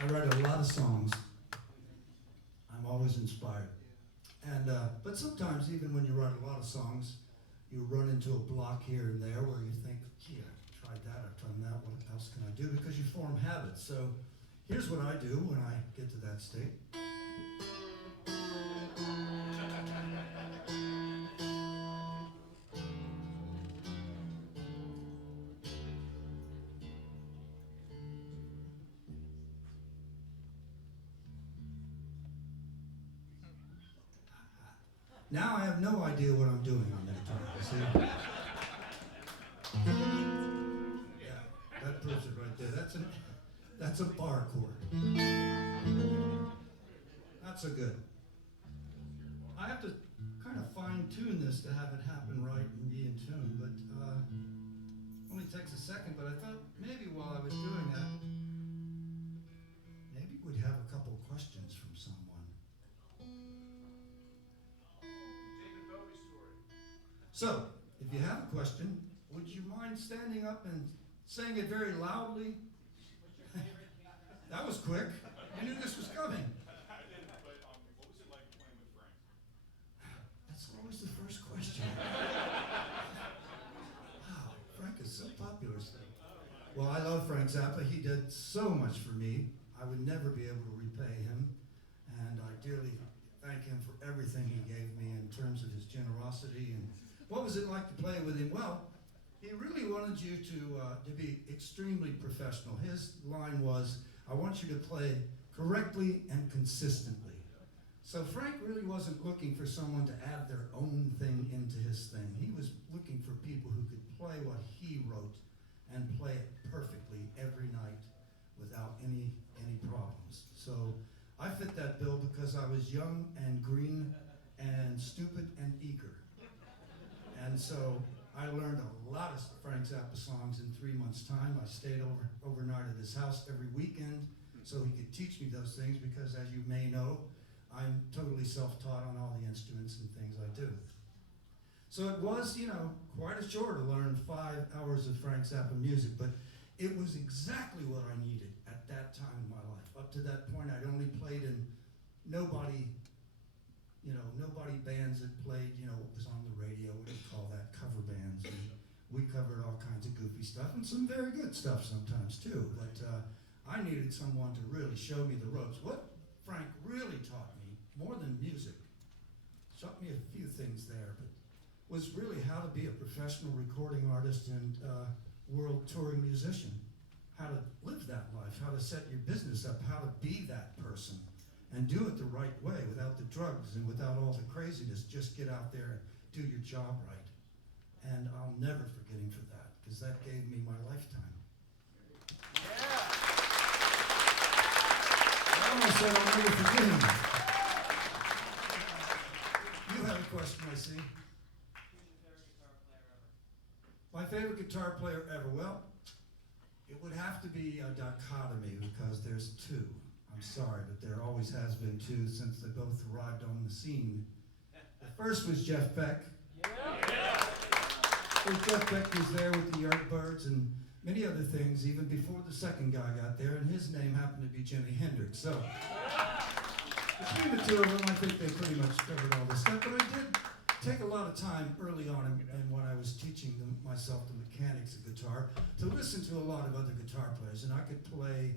I write a lot of songs. I'm always inspired. And but sometimes, even when you write a lot of songs, you run into a block here and there where you think, gee, I've tried that, I've done that, what else can I do? Because you form habits. So here's what I do when I get to that state. Now I have no idea what I'm doing on the guitar, you see? Yeah, that proves it right there. That's a bar chord. Not so good. I have to kind of fine-tune this to have it happen right and be in tune, but only takes a second. But I thought maybe while I was doing that, maybe we'd have a couple questions from someone. So, if you have a question, would you mind standing up and saying it very loudly? That was quick. You knew this was coming. I didn't, but what was it like playing with Frank? That's always the first question. Wow, Frank is so popular still. Well, I love Frank Zappa. He did so much for me. I would never be able to repay him. And I dearly thank him for everything he gave me in terms of his generosity. And what was it like to play with him? Well, he really wanted you to be extremely professional. His line was, I want you to play correctly and consistently. So Frank really wasn't looking for someone to add their own thing into his thing. He was looking for people who could play what he wrote and play it perfectly every night without any problems. So I fit that bill because I was young and green and stupid and eager. And so I learned a lot of Frank Zappa songs in 3 months' time. I stayed overnight at his house every weekend so he could teach me those things because, as you may know, I'm totally self-taught on all the instruments and things I do. So it was, quite a chore to learn 5 hours of Frank Zappa music, but it was exactly what I needed at that time in my life. Up to that point, I'd only played in nobody bands that played, what was on the radio, what do you call that, cover bands. And we covered all kinds of goofy stuff and some very good stuff sometimes too. But I needed someone to really show me the ropes. What Frank really taught me, more than music, taught me a few things there, but was really how to be a professional recording artist and world touring musician. How to live that life, how to set your business up, how to be that person. And do it the right way, without the drugs and without all the craziness. Just get out there and do your job right. And I'll never forget him for that, because that gave me my lifetime. Yeah. I almost said I'll never forget him. You have a question, I see. My favorite guitar player ever? Well, it would have to be a dichotomy, because there's two. I'm sorry, but there always has been two since they both arrived on the scene. The first was Jeff Beck. Yeah. First, Jeff Beck was there with the Yardbirds and many other things, even before the second guy got there, and his name happened to be Jimi Hendrix. So, between the two of them, I think they pretty much covered all this stuff. But I did take a lot of time early on and when I was teaching myself the mechanics of guitar to listen to a lot of other guitar players, and I could play,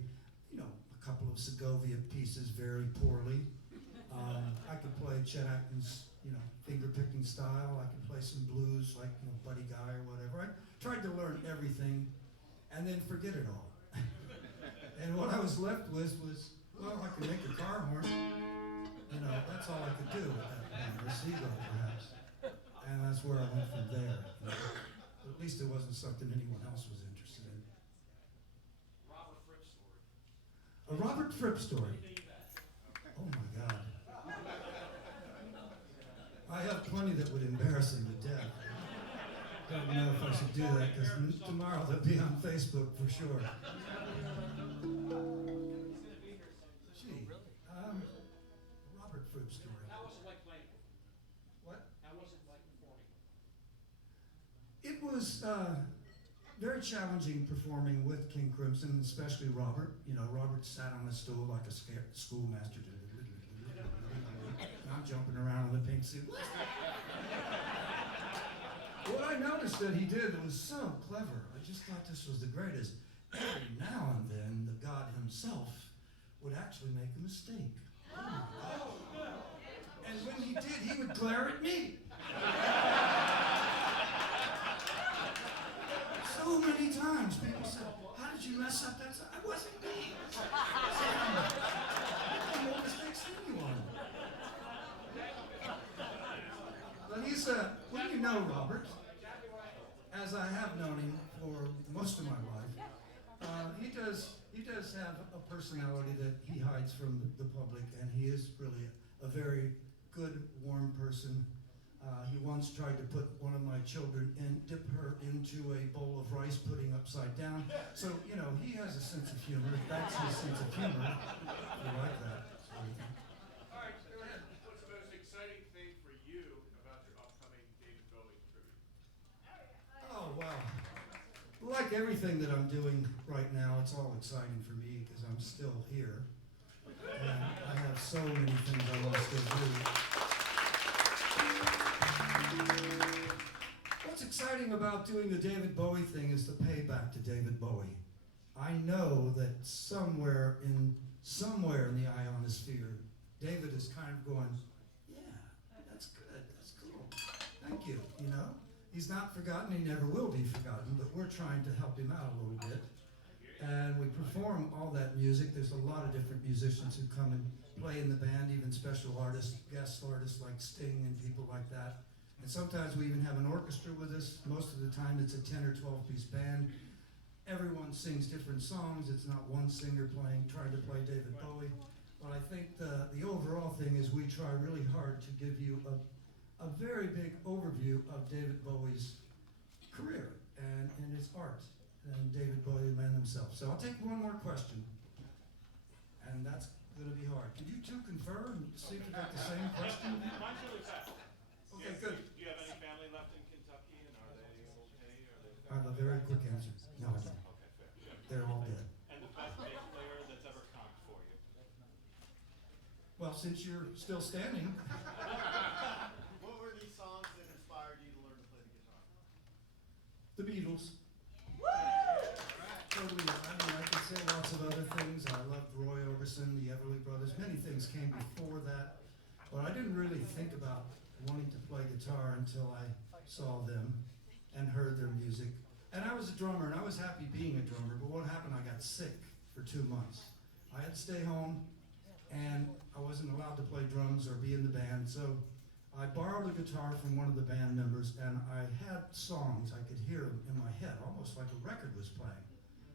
a couple of Segovia pieces very poorly. I could play Chet Atkins, finger-picking style. I could play some blues like Buddy Guy or whatever. I tried to learn everything and then forget it all. And what I was left with was, well, I could make a car horn. That's all I could do at that point, or a seagull perhaps. And that's where I went from there. At least it wasn't something anyone else was interested in. A Robert Fripp story. Oh my God. I have plenty that would embarrass him to death. Don't know if I should do that because tomorrow they'll be on Facebook for sure. Gee, Robert Fripp story. How was it like playing? What? How was it like performing? It was very challenging performing with King Crimson, especially Robert. You know, Robert sat on a stool like a schoolmaster. I'm jumping around in the pink suit. What I noticed that he did was so clever. I just thought this was the greatest. Every now and then, the God himself would actually make a mistake. And when he did, he would glare at me. So many times people said, how did you mess up that song? I wasn't me. I made more mistakes than anyone. But he's when you know Robert, as I have known him for most of my life, he does have a personality that he hides from the public, and he is really a very good, warm person. He once tried to put one of my children dip her into a bowl of rice pudding upside down. So, you know, he has a sense of humor. That's his sense of humor. I like that. All right, go ahead. What's the most exciting thing for you about your upcoming David Bowie tribute? Oh, wow. Like everything that I'm doing right now, it's all exciting for me because I'm still here. And I have so many things I want to still do. What's exciting about doing the David Bowie thing is the payback to David Bowie. I know that somewhere in the ionosphere, David is kind of going, yeah, that's good, that's cool, thank you, you know? He's not forgotten, he never will be forgotten, but we're trying to help him out a little bit. And we perform all that music. There's a lot of different musicians who come and play in the band, even special artists, guest artists like Sting and people like that. And sometimes we even have an orchestra with us. Most of the time it's a 10 or 12-piece band. Everyone sings different songs. It's not one singer trying to play David Bowie. But I think the overall thing is we try really hard to give you a very big overview of David Bowie's career and his art. And David Bowie, the man himself. So I'll take one more question, and that's going to be hard. Could you two confer and see if you got the same question? Mine's really fast. Okay, good. Do you have any family left in Kentucky, and are they okay? I have a very quick answer. No, I don't. Okay, fair. Good. They're all dead. And the best bass player that's ever conked for you? Well, since you're still standing, What were these songs that inspired you to learn to play the guitar? the Beatles. Totally. I mean, I could say lots of other things. I loved Roy Orbison, the Everly Brothers. Many things came before that, but I didn't really think about wanting to play guitar until I saw them and heard their music. And I was a drummer, and I was happy being a drummer, but what happened, I got sick for 2 months. I had to stay home, and I wasn't allowed to play drums or be in the band, so I borrowed a guitar from one of the band members, and I had songs, I could hear them in my head, almost like a record was playing.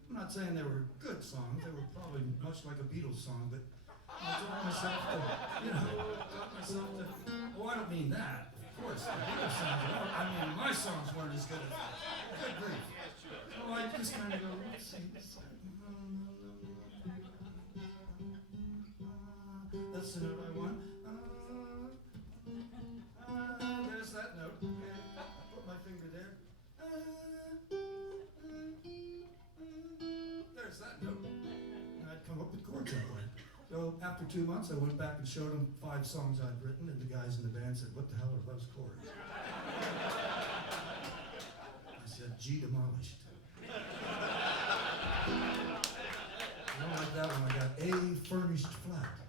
I'm not saying they were good songs, they were probably much like a Beatles song, but I taught myself to, oh, I don't mean that, of course, the Beatles songs, I mean, my songs weren't as good as that. Good grief. So I just kind of go, let's see, that's the note I want. There's that note. Okay. I put my finger there. There's that note. And I'd come up with chords that way. So after 2 months, I went back and showed them 5 songs I'd written, and the guys in the band said, "What the hell are those chords?" I said, "G demolished." I don't like that one. I got A furnished flat.